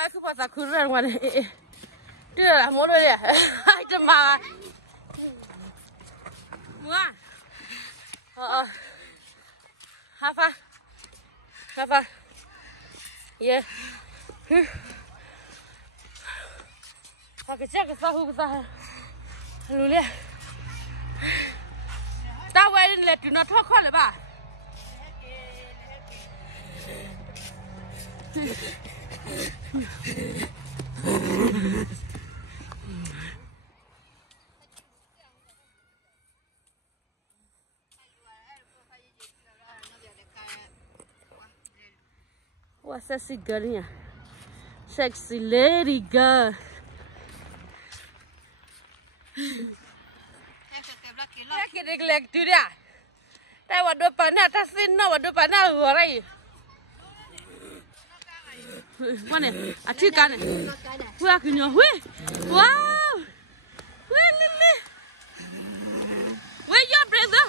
ngoài cứ bảo sao cứ ra ngoài này đưa là muốn rồi đấy hai trăm ba mua Hafa yeah cái chắc cái sao hụt sao lùi lên tao quay lên tụi nó thoát khỏi lại bà Wah, sexy girlnya, sexy lady girl. Kita kelak tu dia. Tapi waduh panah, tak sini waduh panah orang. Mana? Aci kan? Wah, kena, wow, lili, your brother,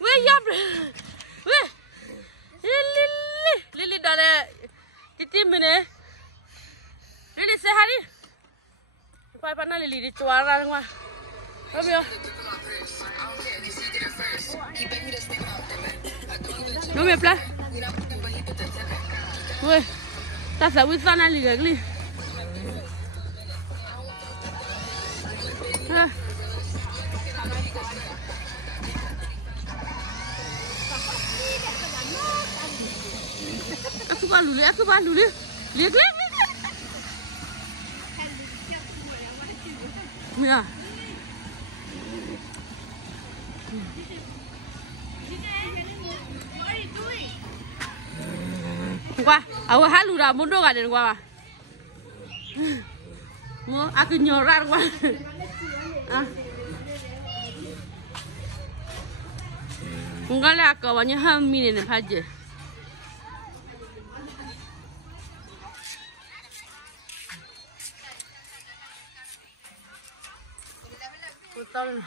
your brother, lili dah. Titi mana? Lili sehari. Apa mana Lili di cuara rumah? Ramyo. Ramyo pelan. Weh, tak sabut sana Lili. Aku balu dulu. Lihat. Ya. Wah, awak halu dah mundur ada gua. Mau aku nyorar gua. Enggak lah, kawannya hamil ni aja. Betul.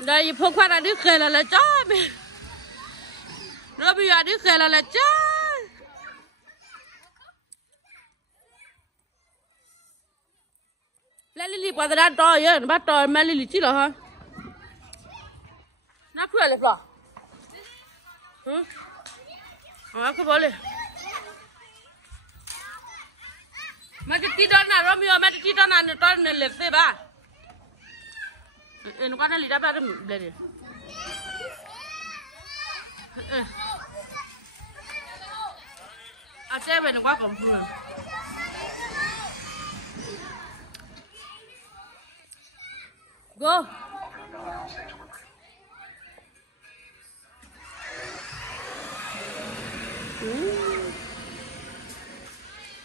Đây phong khoa là đứa khề là chó nó bây giờ đứa khề là chó lấy lili qua ra to vậy bắt to mà lili chỉ là hả nó khỏe lên rồi cứ bỏ lên mà cái tí đó nào Romeo mà cái tí đó nào to nên lệch thế ba nó có nó lì đá ba cái lên chơi về nó quá còn vừa go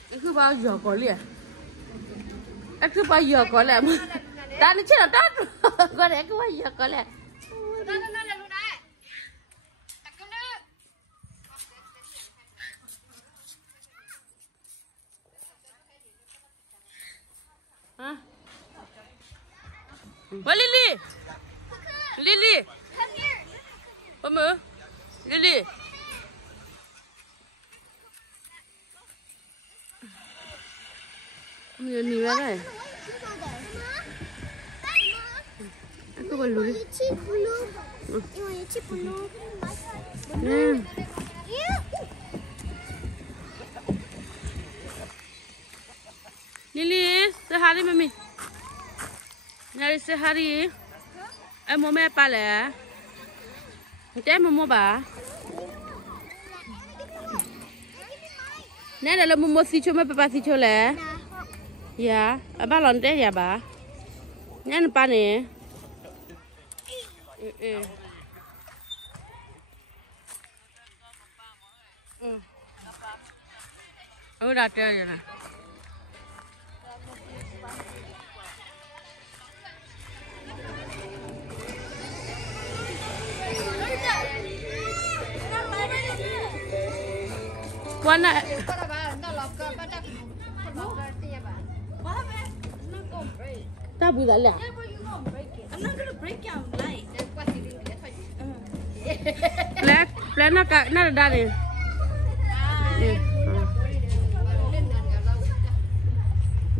cái cứ bao giờ có liền cái cứ bao giờ có lẽ ta nó chết là tốt có lẽ cứ bao giờ có lẽ hả Lily come here Lily Nhìn ra đây aku baru Lily sehari mami nyari sehari mau apa lah kita mau ba nè là mua xí cho mấy bà xí cho lẽ dạ ba lon té dạ bà nè là ba nè đã chơi rồi nè quan này tabu dah lah. Yeah, but you won't break it. I'm not gonna break your light. Plan nak dah ni.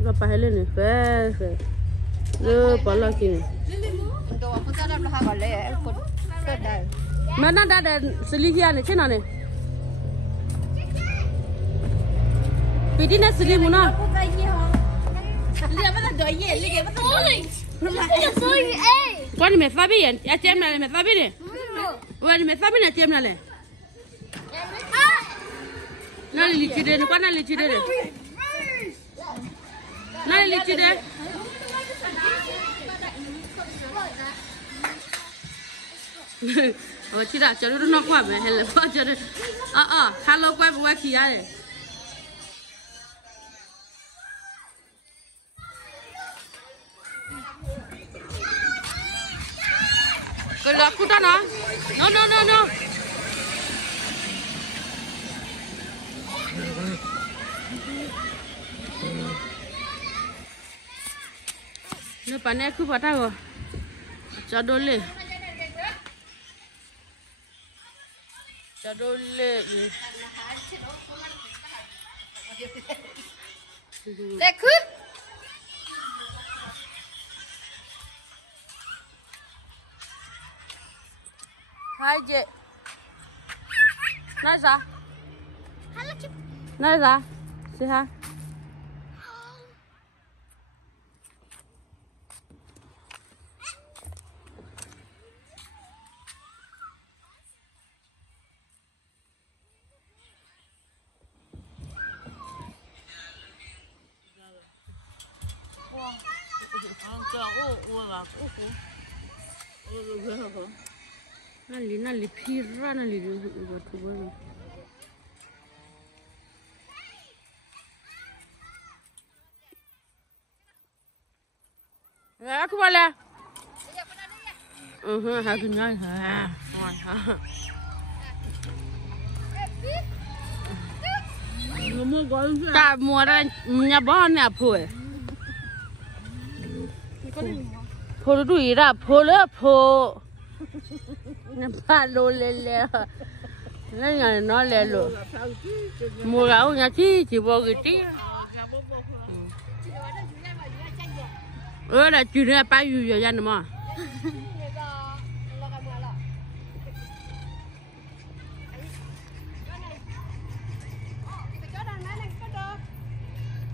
Gak pahal ni, fair. Le, pala kini. Mana dah ada selihia ni, cina ni. Pidi nak selih mana? Lihat mana doye, lihat mana doye. Kau ni mesabi ya? Ya cem nale mesabi ni. Wah ni mesabi ni cem nale. Nale licin deh, kau nale licin deh. Nale licin deh. Oh tidak, jadi tu nak kuat me, hello, jadi. Hello kuat buat kia deh. Kalau aku tak nak, no. Ni pandai aku buat apa? Cadole. Dekut. Hai je. Nasa. Halo cip. Nasa. Sihat. Nali pira nali buat tu baru. Aku boleh. Aku nyai. Tak muara nyabon ni apa? Phô đuổi ra phô lỡ phô ba lô lê nó nhà nó lê lô mua gạo nhà chỉ bao cái tí là chuyện này bao nhiêu giờ anh mà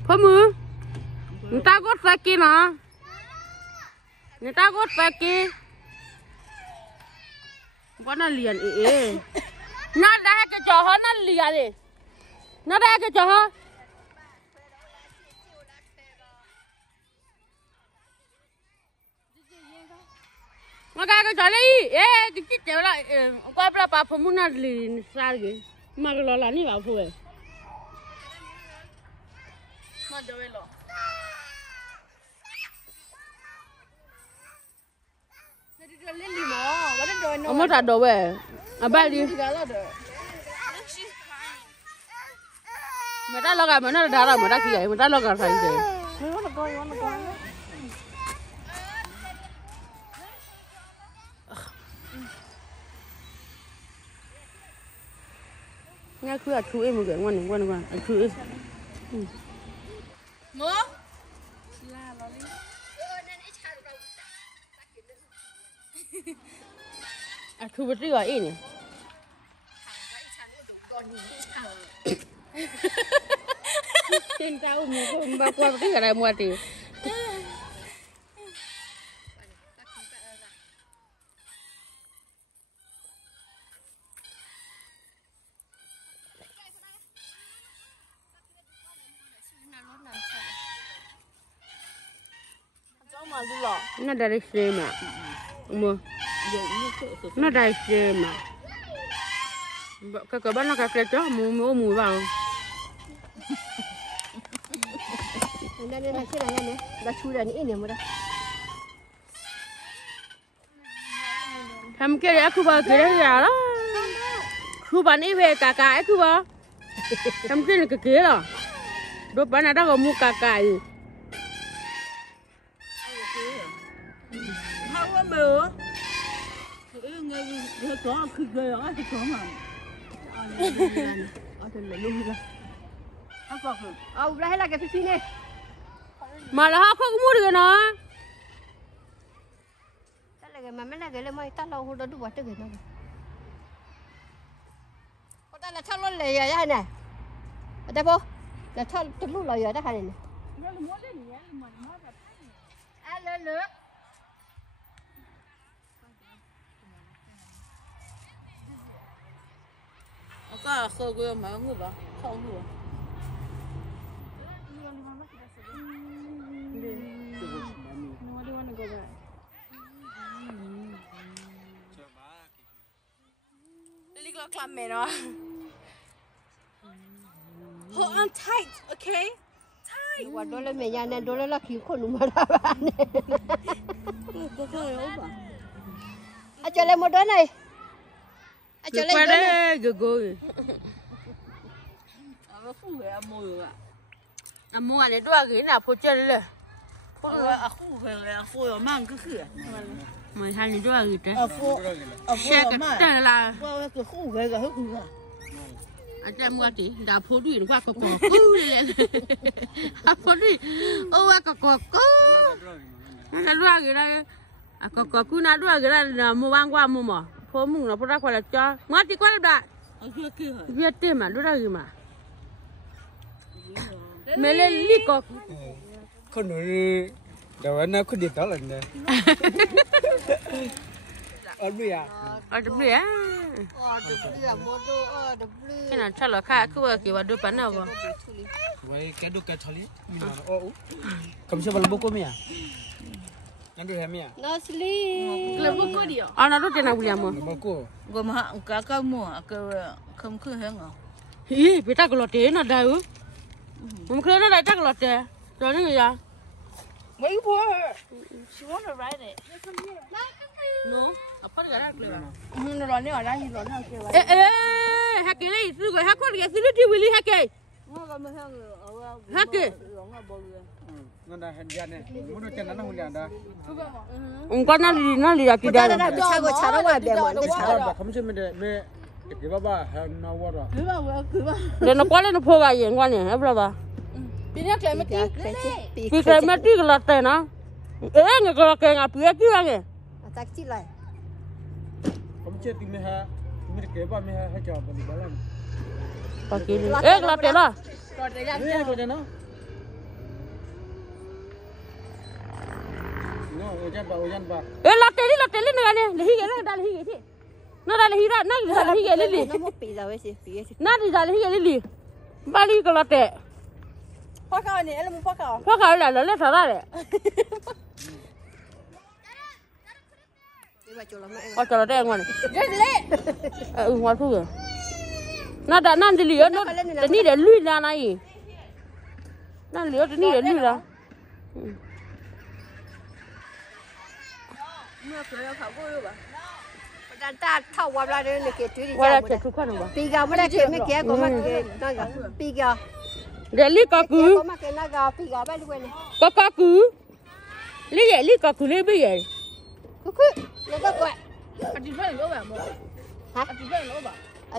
phô mưa người ta gót ra kia nè người ta gót ra kia có nó liền nó đã cái trò hết nó liền đi nó đã cái trò hết nó ra cái trò đi cái chích chéo lại qua bà phụ muốn nó liền sao vậy mà cái lo là như bảo phụ ấy mà đâu vậy lo Ông thật đồ về ba đi mày đã lo cả mày nó đã rồi mày đã kia mày đã lo cả phải gì nghe cứ là chú em một cái ngoan chú em Mua thu bớt rồi ini. Trên tao mua cũng bao qua cái này mua thì. Nó dari sini mà mua nó dari sini mà cái bán nó cái chó mua mùi vào đây là cái này là chui ra ini mua đây thầm kia đấy cứ vào cái đấy là đó cứ bán ít về cả cái cứ vào thầm kia là cái kia rồi đôi bán này đó có mua cả cái rồi nghe nghe có cứ ghê ở cái chỗ mà ở trên này luôn rồi ăn phật rồi ra hết là cái phi này mà là họ không mua được nó cái là cái mà mấy là cái là mấy ta lâu đó đúng quá cái nó có ta là thao luôn lề vậy này ở đây bố là thao tụm lúc lề đó hay này lên nữa có khơi cái mà người đó không người Lily got clam mẹ nó hold on tight okay quả đó là mẹ nhà này đó là khí con đúng mà đã bạn này có khơi không bà anh cho lên một đứa này anh cho lên qua đứa này đây gửi nó không về mua rồi à mua này đua cái nào phụ chơi đấy không về là phôi mang cái kia mày hai này đua cái đấy phôi cái mang tên là cái không về cái không về anh em mua tí đã phụ đi qua cỏ cú lên phụ đi ô cỏ cú nó đua cái đấy à cỏ cú nó đua cái đấy là mua băng qua mua mà phụ mùng nó phụ ra qua là cho mất thì qua đã Việt tiền mà đua cái mà mẹ lên đi cỏ con nói đầu anh nó có điện đó lần này ở bây giờ ở đâu vậy cái nào chắc là khác cứ kiểu vào đôi bánh nào vậy vậy cái đồ cái thali mình nói ô cầm xe vào boko mía anh đưa em mía nó xí là boko đi à nó đôi tên nào vậy mà boko gồm hạ cái mua cái không cứ hẹn à ý bị tắc lọt thế nó đầy ư mình cứ nó đầy tắc lọt thế rồi nó gì vậy mấy bữa she wanna ride it no apa cái đó nó rồi nếu ở đây thì rồi nó kêu ê ê hắc cái này sư gọi hắc con cái sư đi Willy hắc cái hắc cái nó đã hiện ra này muốn nói chuyện nó không hiện ra con nó đi ra kia đó là cái cha của cha nó ngoài bề ngoài cái cha sao không xem mình để cái bà nó qua rồi để nó qua lên nó phô cái gì quan này em là bây giờ cái mấy vì cái mà tí cái lọt thế nó ê người cái lọt cái ngà phía kia kìa ta chỉ lại không chết thì mình cái bà mình hay cho bà đi bà làm bà kia đi ê lọt thế đó rồi đấy nó ojan ba ê lọt thế đi nữa này lấy cái nó đi cái gì nó đi hi ra nó đi hi cái đi nó mất bị rồi gì bị nó đi ra hi cái đi ba đi cái lọt thế phát cao này em muốn phát cao phát cái là lấy sao ra đấy có cho nó đen ngoài này ngoài thu rồi nó đã năn đi liều nó để đi để lui ra này nó liều để đi để lui ra ta thâu qua ra đây cái chuyện gì qua là chuyện thu khăn không bị gạo mới đây cái mấy cái có mà cái nó gạo bị gạo để lý có cứ có mà cái nó gạo bị gạo bay luôn này có cứ lý vậy lý có cứ lý bây giờ cứ nó có quậy chỉ phải nữa bà hả chỉ phải nữa bà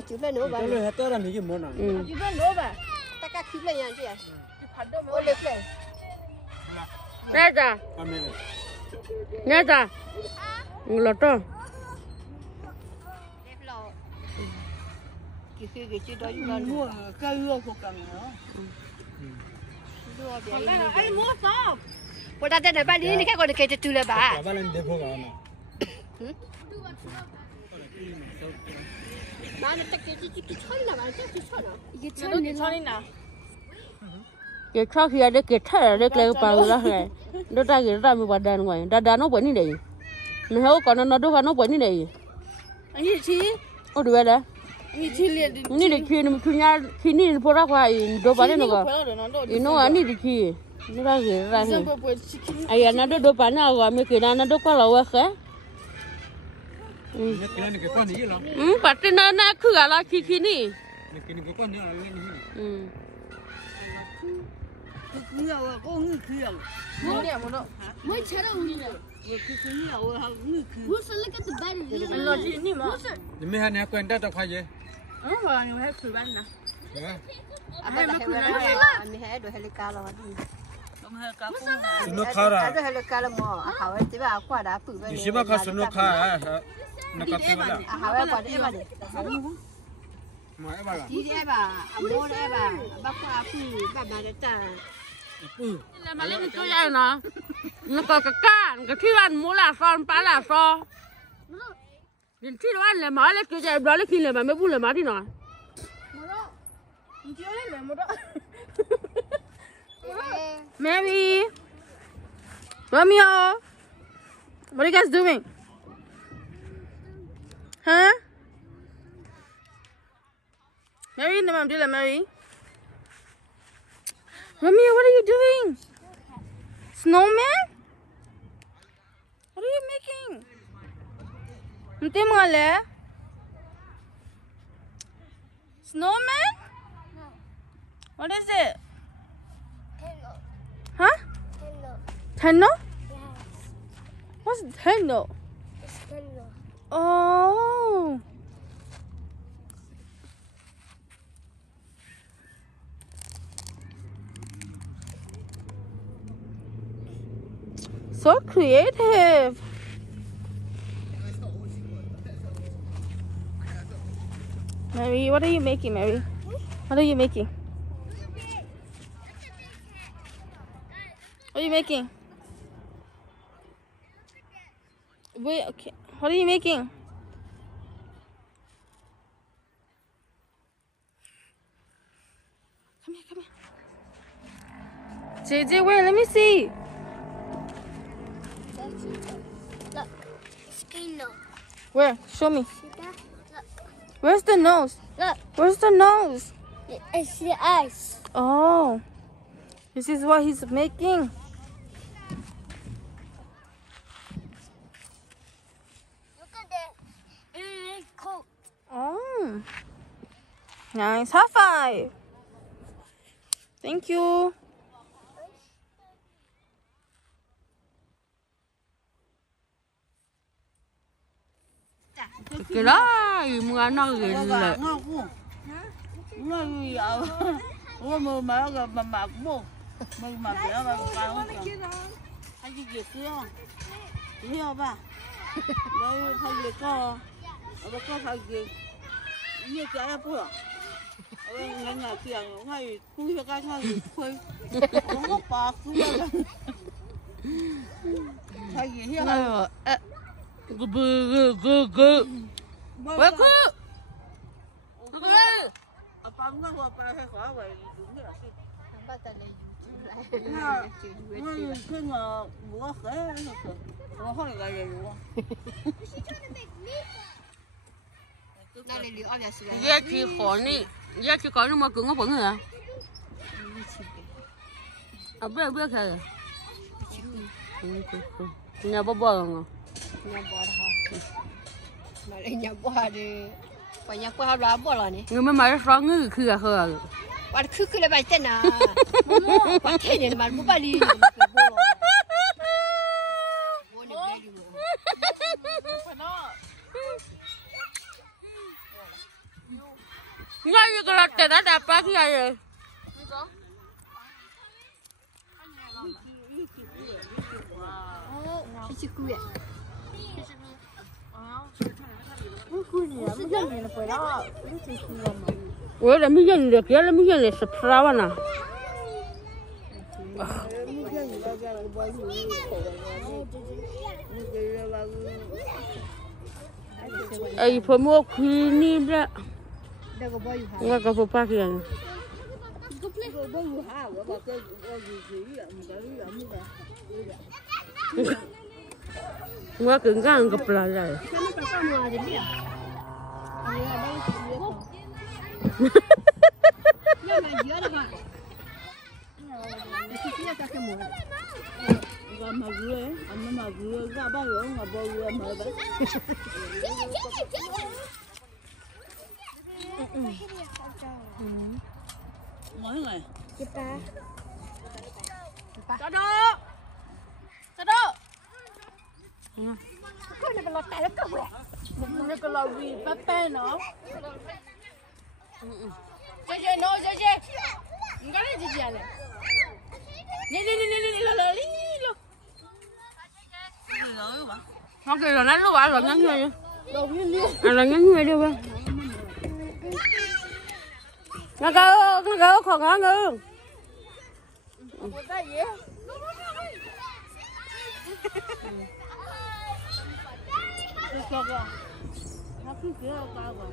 chỉ phải nữa bà cái này tôi làm gì muốn nào chỉ phải nữa bà ta cả khí lên như vậy phải đâu mà ôi lên lên nè ra nè ra lọt đó cái chuyện đó chúng ta mua cây lúa của cần nữa anh mua sao cô ta tên là ba đi này cái con cái chữ là bà bà lên đẹp hơn à mà nó cái chọn là mà cái chọn cái chọn nào cái sau khi để cái thẻ để lấy bao ra này đó ra cái ra mình vào đàn ngoài đàn nó quấn như này mình hiểu còn nó đâu nó quấn như này anh gì chi ô được đấy anh chi liền ni de chi ni tunya chi ni pora kwa do ba no ga ino ani de chi ni ra ge ra he aya na do pa na ga me ke na do kwa la wa kha cái này cái con gì đó pa te na khu ga la chi chi ni cái con này là lên gì 你要我讲你去啊？我点不到，我吃了我跟你讲，我去你要我还你去。不是那个的白人，老弟你嘛，你们还拿关带到快些。我你还吃饭呢，还没看到，你还都还得干了嘛？是诺卡啦。还得干了嘛？好，这边挂的不？你西巴卡是诺卡啊？那个什么啦？好，挂的吧的。嘛一把啦。弟弟吧，阿婆的吧，爸爸不，爸爸的蛋。mà lên cái này nó có cái can cái thuyền ăn mua là son bán là so nhìn thuyền ăn là má lên cái này đó là khi là mà mới buôn là má đi nói Mary Romeo what are you guys doing huh Mary no ma'am do Mary Romeo, what are you doing? Snowman? What are you making? Hindi mo nga Snowman? No. What is it? Hello. Huh? Hello. Tenno? Yes. What's tenno? It's hello. Oh. So creative. Mary, what are you making, Mary? What are you making? What are you making? Wait, okay. What are you making? Come here, come here. JJ, wait, let me see. Look, it's Pino. Where? Show me. See that? Look, Where's the nose? look, Where's the nose? it's the eyes. Oh. This is what he's making. Look at that. It's cold. Oh. Nice. High five. Thank you. Cái đó mua nó rồi là Nó giờ mà mua mà bé mà bán hay gì việc kia hiểu ba rồi phải việc có phải việc như cái bữa ngày ngày tiền ngày cuối cho cái ngày cuối không có bạc cuối phải gì hiểu không 왜 그? bằng nó qua phải khỏi vậy đúng là Bắt đầu lấy cái mà mua khế nó hỏi cái gì luôn那你留二点时间。 Giờ chỉ khó nè, giờ chỉ có nhưng mà cứng nó vẫn hả? À biết thôi. Nhà bò rồi. Nhà bò đó. Mà lấy nhà bò đi. Phải nhà bò là bò rồi nè. Người mà sao người khưa khưa. Và khứ là bài tên à. Và thế này mà mua đi. Ngay như cái lợn đã đạp ba cái này rồi. Chichicuya. Ủa là mấy dân được kia là mấy dân này sập sao nè. Ai phải mua khi ni đó. Nga ka po pa kiyan. Nga kenggang ka pala rồi. mà ghê, anh mà ghê ra bao giờ mà bao giờ mà đấy. Mỗi ngày. cho đô cái này là cái cậu vậy nó có là vì bé nó chơi nó chơi cái này gì vậy nè lo không kì là nó quả rồi ngắn người là ngắn người đâu ba nó cơ còn ngắn người nó cứ kia cao rồi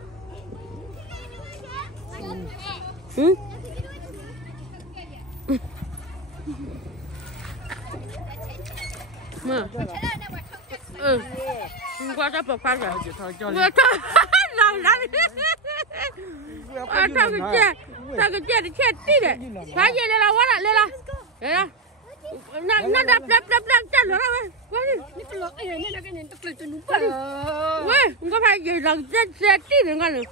qua cho bọc khoan rồi vừa cho lòng lắm thằng cái chết thì chết tí đấy phải gì lên là nó đập chân nữa đâu quá đi cái lợn này nó cái này tao cười cho nó không có phải gì lần chết tí nữa ngon rồi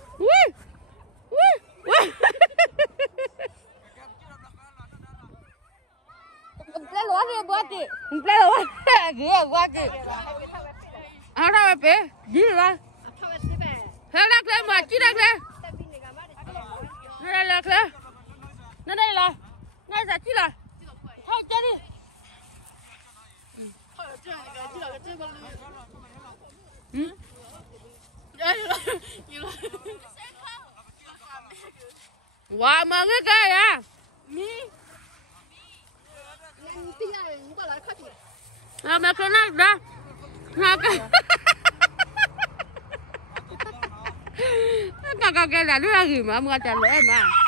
lấy lúa đi bữa chị lấy lúa ghê quá chị ở đâu bé gì rồi theo đặt lên mà chỉ đặt lên nó đây là ngay giờ chỉ là thôi chơi đi wow mà cái cây à mà cái này đó cái là đứa gì mà mua trả lễ mà